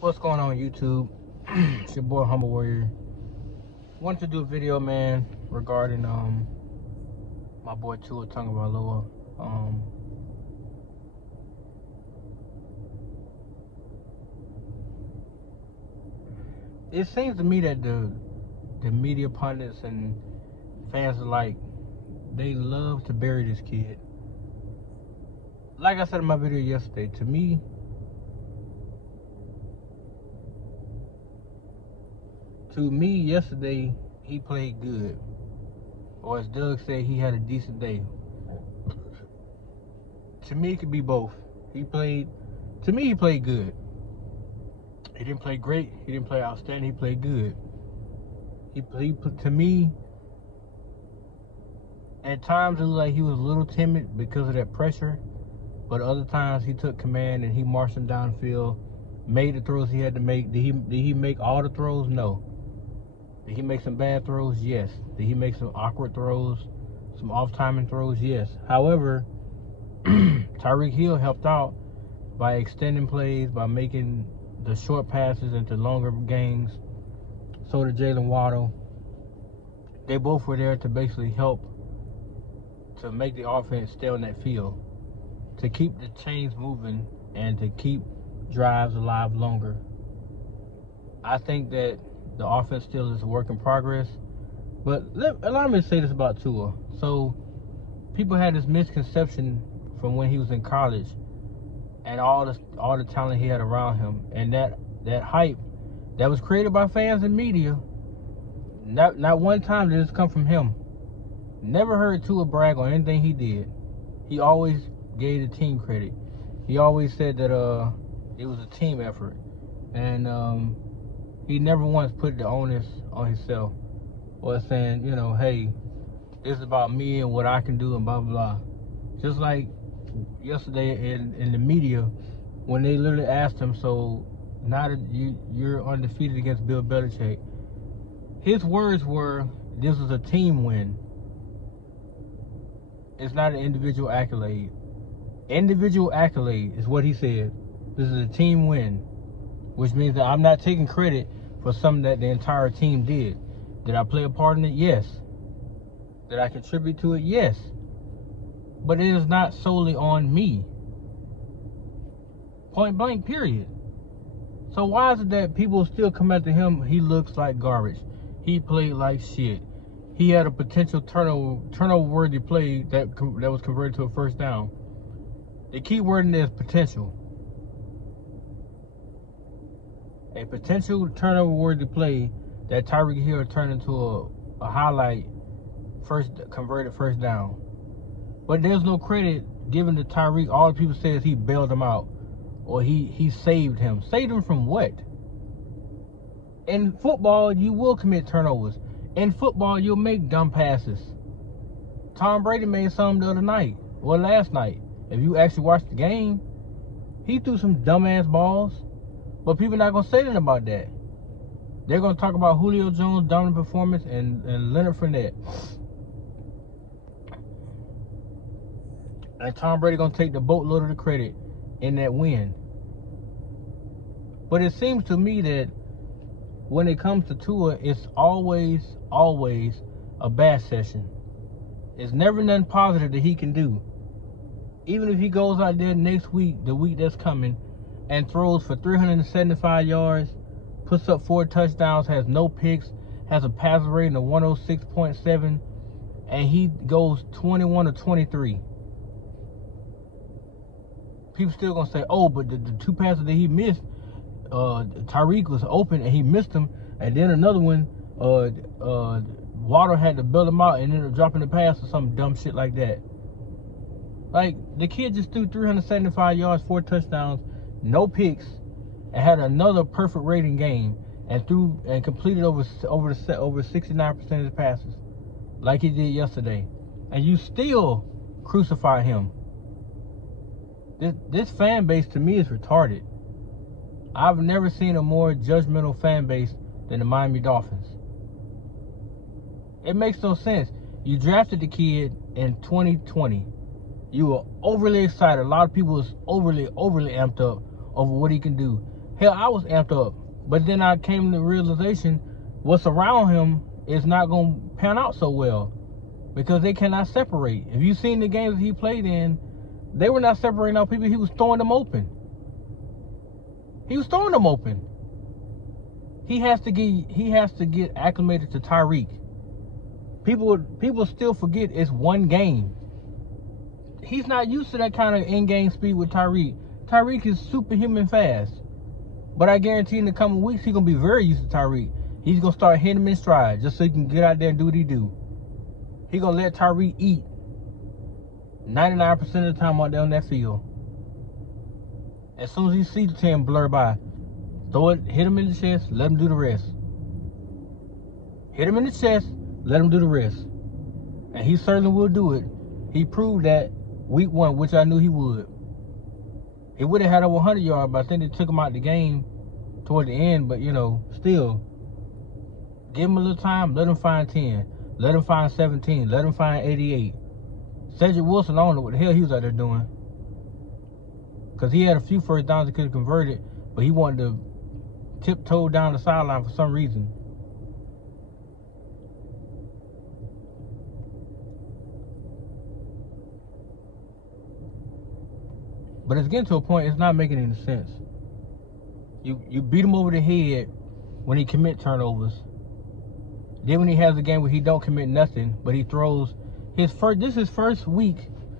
What's going on YouTube? It's your boy Humble Warrior. Wanted to do a video, man, regarding my boy Tua Tagovailoa. It seems to me that the media pundits and fans alike, they love to bury this kid. Like I said in my video yesterday, to me, yesterday, he played good. Or as Doug said, he had a decent day. To me, it could be both. He played good. He didn't play great. He didn't play outstanding. He played good. To me, at times it looked like he was a little timid because of that pressure. But other times he took command and he marched him downfield, made the throws he had to make. Did he make all the throws? No. Did he make some bad throws? Yes. Did he make some awkward throws, some off-timing throws? Yes. However, Tyreek Hill helped out by extending plays, by making the short passes into longer gains. So did Jalen Waddle. They both were there to basically help to make the offense stay on that field, to keep the chains moving and to keep drives alive longer. I think that the offense still is a work in progress. But allow me to say this about Tua. So people had this misconception from when he was in college and all the talent he had around him, and that hype that was created by fans and media. Not one time did this come from him. Never heard Tua brag on anything he did. He always gave the team credit. He always said that it was a team effort, and he never once put the onus on himself or saying, hey, this is about me and what I can do and blah blah blah. Just like yesterday in the media, when they literally asked him, so now that you're undefeated against Bill Belichick, his words were, this is a team win. It's not an individual accolade. Individual accolade is what he said. This is a team win, which means that I'm not taking credit for something that the entire team did. Did I play a part in it? Yes. Did I contribute to it? Yes. But it is not solely on me. Point blank, period. So why is it that people still come after him? He looks like garbage. He played like shit. He had a potential turnover-worthy play that was converted to a first down. The key word in there is potential. A potential turnover-worthy play that Tyreek Hill turned into a highlight converted first down. But there's no credit given to Tyreek. All the people say is he bailed him out or he saved him. Saved him from what? In football, you will commit turnovers. In football, you'll make dumb passes. Tom Brady made some the other night or last night. If you actually watch the game, he threw some dumbass balls. But people are not going to say anything about that. They're going to talk about Julio Jones' dominant performance and Leonard Fournette. And Tom Brady going to take the boatload of the credit in that win. But it seems to me that when it comes to Tua, it's always a bad session. It's never nothing positive that he can do. Even if he goes out there next week, the week that's coming, and throws for 375 yards, puts up 4 touchdowns, has no picks, has a passer rating of 106.7, and he goes 21-23. People still gonna say, oh, but the 2 passes that he missed, Tyreek was open and he missed them, and then another one, Waddle had to bail him out and ended up dropping the pass or some dumb shit like that. Like, the kid just threw 375 yards, 4 touchdowns, no picks, and had another perfect rating game, and completed over 69% of his passes, like he did yesterday. And you still crucify him. This fan base to me is retarded. I've never seen a more judgmental fan base than the Miami Dolphins. It makes no sense. You drafted the kid in 2020. You were overly excited. A lot of people was overly amped up over what he can do. Hell, I was amped up. But then I came to the realization what's around him is not going to pan out so well because they cannot separate. If you've seen the games that he played in, they were not separating out people. He was throwing them open. He was throwing them open. He has to get acclimated to Tyreek. People still forget it's one game. He's not used to that kind of in-game speed with Tyreek. Tyreek is superhuman fast. But I guarantee in the coming weeks, he's going to be very used to Tyreek. He's going to start hitting him in stride just so he can get out there and do what he do. He's going to let Tyreek eat 99% of the time out there on that field. As soon as he sees him blur by, throw it, hit him in the chest, let him do the rest. Hit him in the chest, let him do the rest. And he certainly will do it. He proved that week 1, which I knew he would. He would have had over 100 yards, but I think they took him out the game toward the end. But, you know, still, give him a little time. Let him find 10. Let him find 17. Let him find 88. Cedric Wilson, I don't know what the hell he was out there doing. Because he had a few first downs he could have converted, but he wanted to tiptoe down the sideline for some reason. But it's getting to a point, it's not making any sense. You beat him over the head when he commit turnovers. Then when he has a game where he don't commit nothing, but he throws this is his first week.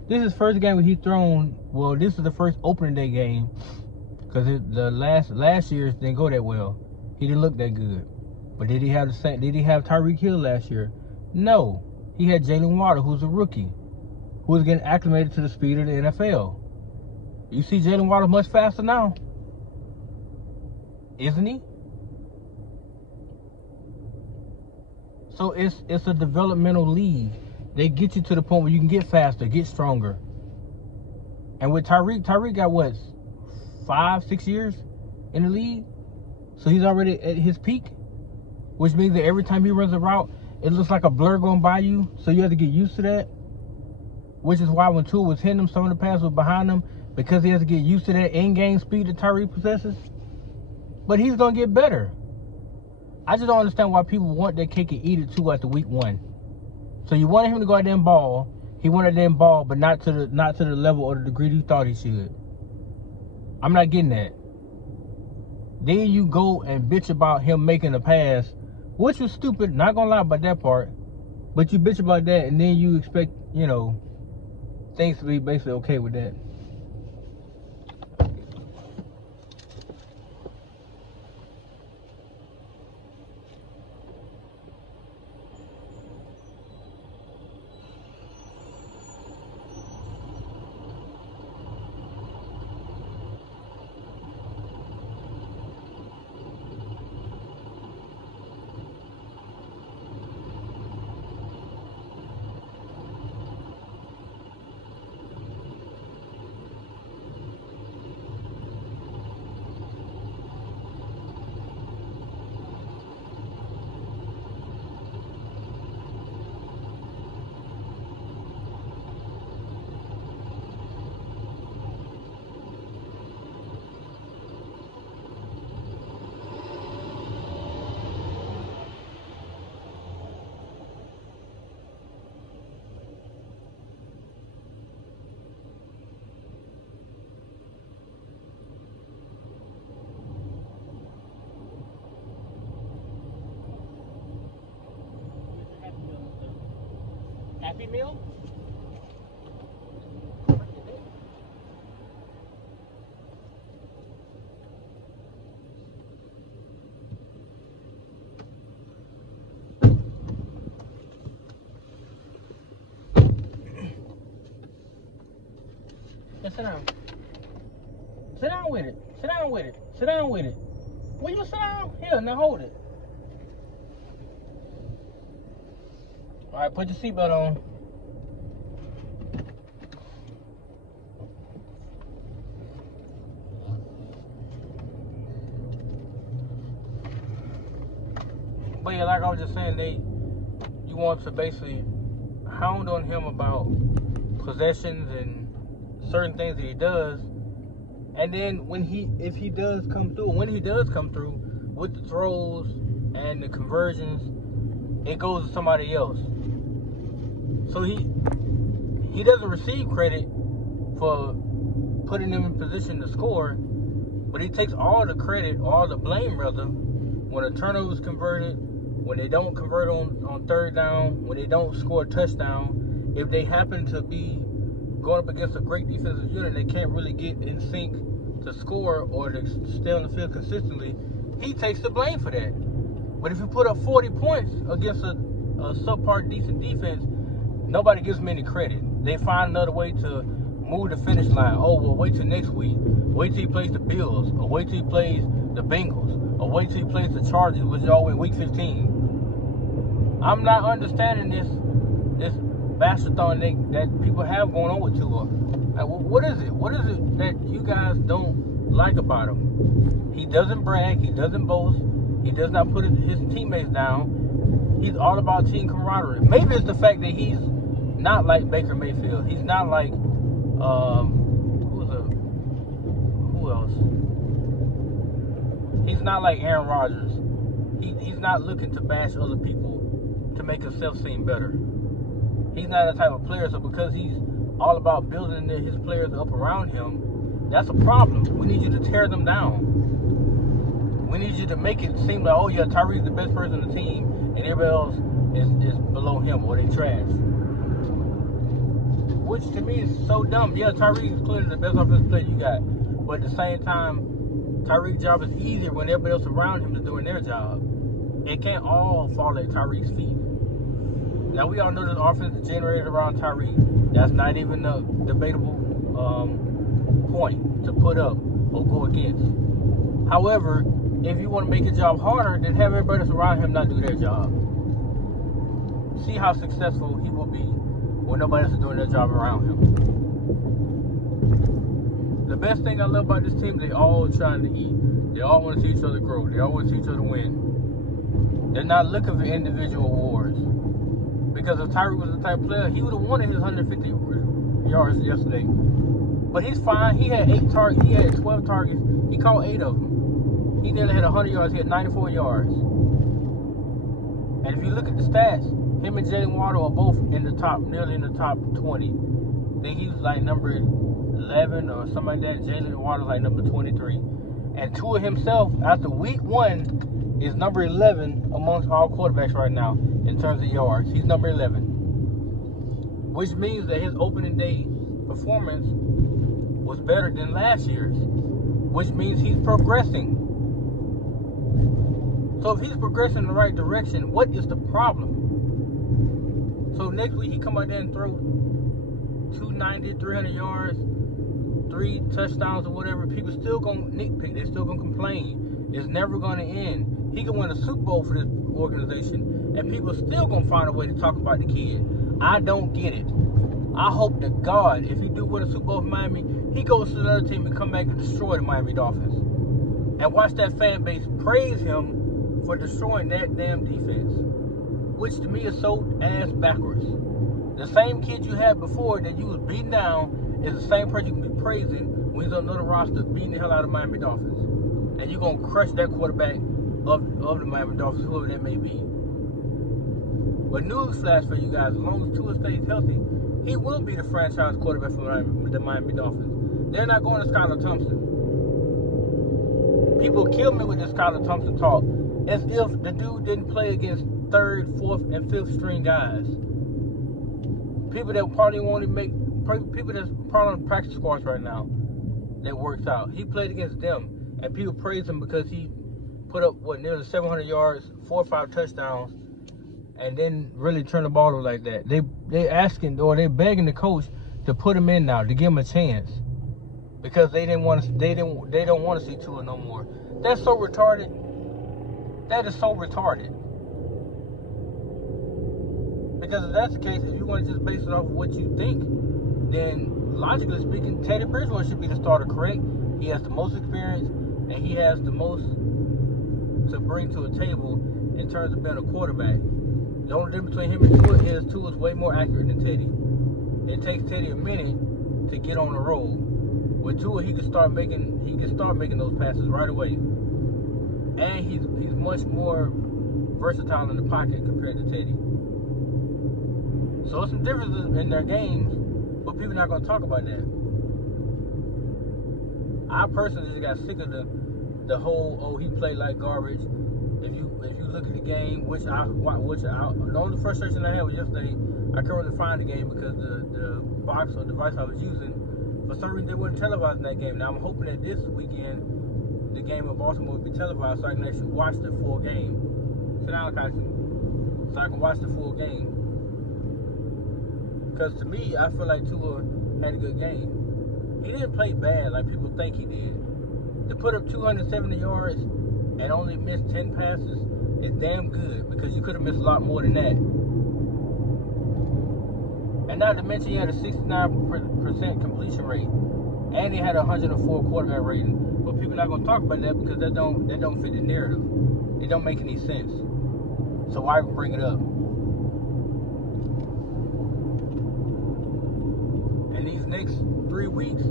This is his first game where he thrown, well, this is the first opening day game. Because the last year's didn't go that well. He didn't look that good. But did he have Tyreek Hill last year? No. He had Jalen Waddle, who's a rookie, who is getting acclimated to the speed of the NFL. You see Jalen Waddle much faster now, isn't he? So it's a developmental league. They get you to the point where you can get faster, get stronger. And with Tyreek got what, 5-6 years in the league? So he's already at his peak, which means that every time he runs a route, it looks like a blur going by you. So you have to get used to that. Which is why when Tua was hitting him, some of the passes were behind him, because he has to get used to that in-game speed that Tyreek possesses. But he's going to get better. I just don't understand why people want that cake and eat it too after week 1. So you wanted him to go out there and ball. He went out there and ball, but not to the level or the degree you thought he should. I'm not getting that. Then you go and bitch about him making a pass, which was stupid. Not going to lie about that part. But you bitch about that, and then you expect, you know, things to be basically okay with that. Happy Meal? Yeah, sit down. Sit down with it. Sit down with it. Sit down with it. Will you sit down? Here, now hold it. All right, put your seatbelt on. But yeah, like I was just saying, you want to basically hound on him about possessions and certain things that he does, And then if he does come through with the throws and the conversions, it goes to somebody else. So he doesn't receive credit for putting them in position to score, but he takes all the credit, all the blame rather, when a turnover is converted, when they don't convert on third down, when they don't score a touchdown. If they happen to be going up against a great defensive unit, they can't really get in sync to score or to stay on the field consistently, he takes the blame for that. But if you put up 40 points against a subpar decent defense, nobody gives him any credit. They find another way to move the finish line. Oh, well, wait till next week. Wait till he plays the Bills, or wait till he plays the Bengals, or wait till he plays the Chargers, which is all in week 15. I'm not understanding this bastardathon that people have going on with Tua. Like, what is it? What is it that you guys don't like about him? He doesn't brag. He doesn't boast. He does not put his teammates down. He's all about team camaraderie. Maybe it's the fact that he's not like Baker Mayfield. He's not like who else? He's not like Aaron Rodgers. He's not looking to bash other people to make himself seem better. He's not that type of player. So because he's all about building his players up around him, that's a problem. We need you to tear them down. We need you to make it seem like, oh yeah, Tyreek's the best person on the team, and everybody else is below him, or they trash. Which to me is so dumb. Yeah, Tyreek is clearly the best offensive player you got, but at the same time, Tyreek's job is easier when everybody else around him is doing their job. It can't all fall at Tyreek's feet. Now we all know this offense is generated around Tyreek. That's not even a debatable point to put up or go against. However, if you want to make your job harder, then have everybody that's around him not do their job. See how successful he will be when nobody else is doing their job around him. The best thing I love about this team, they all trying to eat. They all want to see each other grow. They all want to see each other win. They're not looking for individual awards. Because if Tyreek was the type of player, he would have wanted his 150 yards yesterday. But he's fine. He had 12 targets. He caught 8 of them. He nearly had 100 yards. He had 94 yards. And if you look at the stats, him and Jalen Waddle are both nearly in the top 20. I think he was like number 11 or something like that. Jalen Waddle's like number 23. And Tua himself, after week 1, is number 11 amongst all quarterbacks right now in terms of yards. He's number 11. Which means that his opening day performance was better than last year's. Which means he's progressing. So if he's progressing in the right direction, what is the problem? So next week he come out there and throw 290, 300 yards, 3 touchdowns or whatever. People still gonna nitpick. They're still gonna complain. It's never gonna end. He can win a Super Bowl for this organization, and people still gonna find a way to talk about the kid. I don't get it. I hope to God, if he do win a Super Bowl for Miami, he goes to another team and come back and destroy the Miami Dolphins. And watch that fan base praise him for destroying that damn defense. Which to me is so ass backwards. The same kid you had before that you was beating down is the same person you can be praising when he's on another roster beating the hell out of Miami Dolphins. And you're going to crush that quarterback of the Miami Dolphins, whoever that may be. But newsflash for you guys, as long as Tua stays healthy, he will be the franchise quarterback for the Miami Dolphins. They're not going to Skylar Thompson. People kill me with this Skylar Thompson talk as if the dude didn't play against 3rd, 4th, and 5th string guys. People that probably won't even make, people that's probably on practice squads right now that works out. He played against them, and people praise him because he put up, nearly 700 yards, 4 or 5 touchdowns, and then really turn the ball over like that. They asking, or they begging the coach to put him in now, to give him a chance. Because they don't want to see Tua no more. That's so retarded. That is so retarded. Because if that's the case, if you want to just base it off of what you think, then logically speaking, Teddy Bridgewater should be the starter, correct? He has the most experience, and he has the most to bring to a table in terms of being a quarterback. The only difference between him and Tua is Tua is way more accurate than Teddy. It takes Teddy a minute to get on the roll. With Tua, he can start making those passes right away, and he's much more versatile in the pocket compared to Teddy. So it's some differences in their games, but people not gonna talk about that. I personally just got sick of the whole he played like garbage. If you look at the game, the only frustration I had was yesterday. I couldn't really find the game because the box or device I was using, for some reason they weren't televising that game. Now I'm hoping that this weekend the game of Baltimore will be televised so I can actually watch the full game. So I can watch the full game. Because to me, I feel like Tua had a good game. He didn't play bad like people think he did. To put up 270 yards and only miss 10 passes is damn good, because you could have missed a lot more than that. And not to mention he had a 69% completion rate, and he had a 104 quarterback rating. But people not gonna talk about that because that don't fit the narrative. It don't make any sense. So why even bring it up? And these next 3 weeks,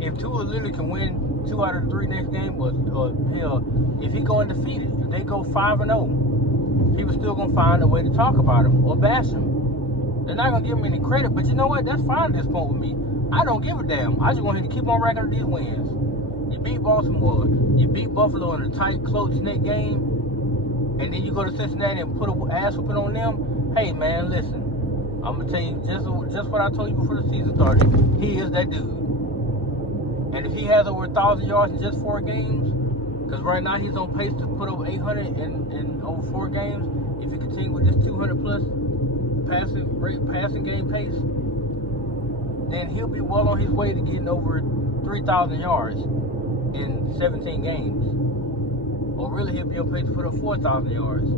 if Tua literally can win 2 out of the 3 next games, or hell, if he go undefeated, if they go 5-0, people still gonna find a way to talk about him or bash him. They're not gonna give him any credit, but you know what? That's fine at this point with me. I don't give a damn. I just want him to keep on racking up these wins. You beat Baltimore, you beat Buffalo in a tight, close-knit game, and then you go to Cincinnati and put an ass whooping on them. Hey man, listen, I'm gonna tell you just what I told you before the season started. He is that dude. And if he has over 1,000 yards in just 4 games, because right now he's on pace to put over 800 in over 4 games. If he continues with this 200+ passing game pace, then he'll be well on his way to getting over 3,000 yards in 17 games. Or really, he'll be on pace to put up 4,000 yards.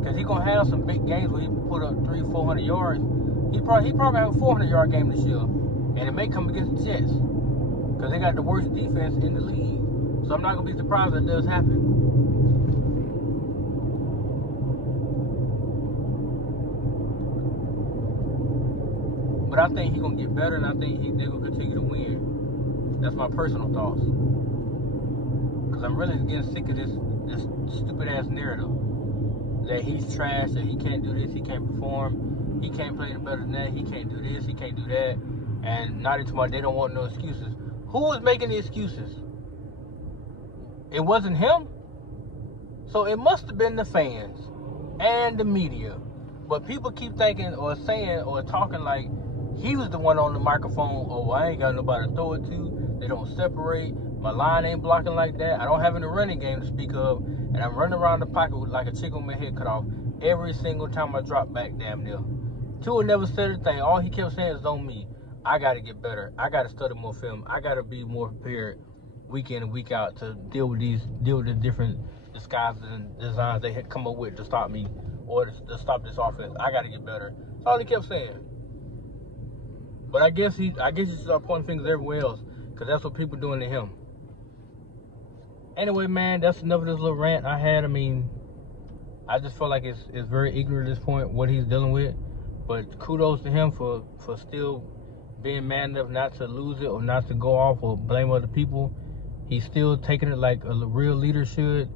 Because he's gonna have some big games where he put up 300-400 yards. He probably have a 400-yard game this year. And it may come against the Jets, because they got the worst defense in the league. So I'm not going to be surprised if it does happen. But I think he's going to get better, and I think they're going to continue to win. That's my personal thoughts. Because I'm really getting sick of this stupid-ass narrative. That he's trash, that he can't do this, he can't perform, he can't play better than that, he can't do this, he can't do that. And not into my, they don't want no excuses. Who was making the excuses? It wasn't him. So it must have been the fans and the media. But people keep thinking or saying or talking like he was the one on the microphone. Oh, I ain't got nobody to throw it to. They don't separate. My line ain't blocking like that. I don't have any running game to speak of. And I'm running around the pocket with like a chicken with my head cut off every single time I drop back damn near. Tua never said a thing. All he kept saying is on me. I got to get better. I got to study more film. I got to be more prepared week in and week out to deal with the different disguises and designs they had come up with to stop me or to stop this offense. I got to get better. That's all he kept saying. But I guess he should start pointing fingers everywhere else, because that's what people doing to him. Anyway, man, that's enough of this little rant I had. I mean, I just feel like it's very ignorant at this point what he's dealing with. But kudos to him for still being man enough not to lose it or not to go off or blame other people. He's still taking it like a real leader should.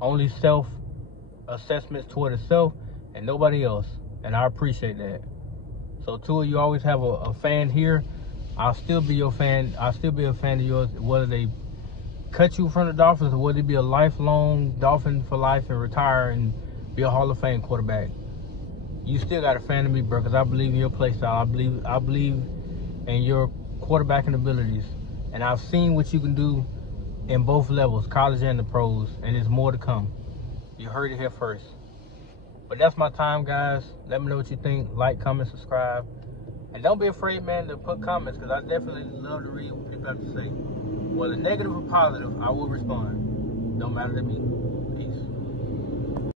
Only self-assessments toward himself and nobody else. And I appreciate that. So, Tua, you always have a fan here. I'll still be your fan. I'll still be a fan of yours, whether they cut you from the Dolphins or whether it be a lifelong Dolphin for life and retire and be a Hall of Fame quarterback. You still got a fan of me, bro, because I believe in your play style. I believe in your quarterbacking abilities. And I've seen what you can do in both levels, college and the pros, and there's more to come. You heard it here first. But that's my time, guys. Let me know what you think. Like, comment, subscribe. And don't be afraid, man, to put comments, because I definitely love to read what people have to say. Whether negative or positive, I will respond. Don't matter to me.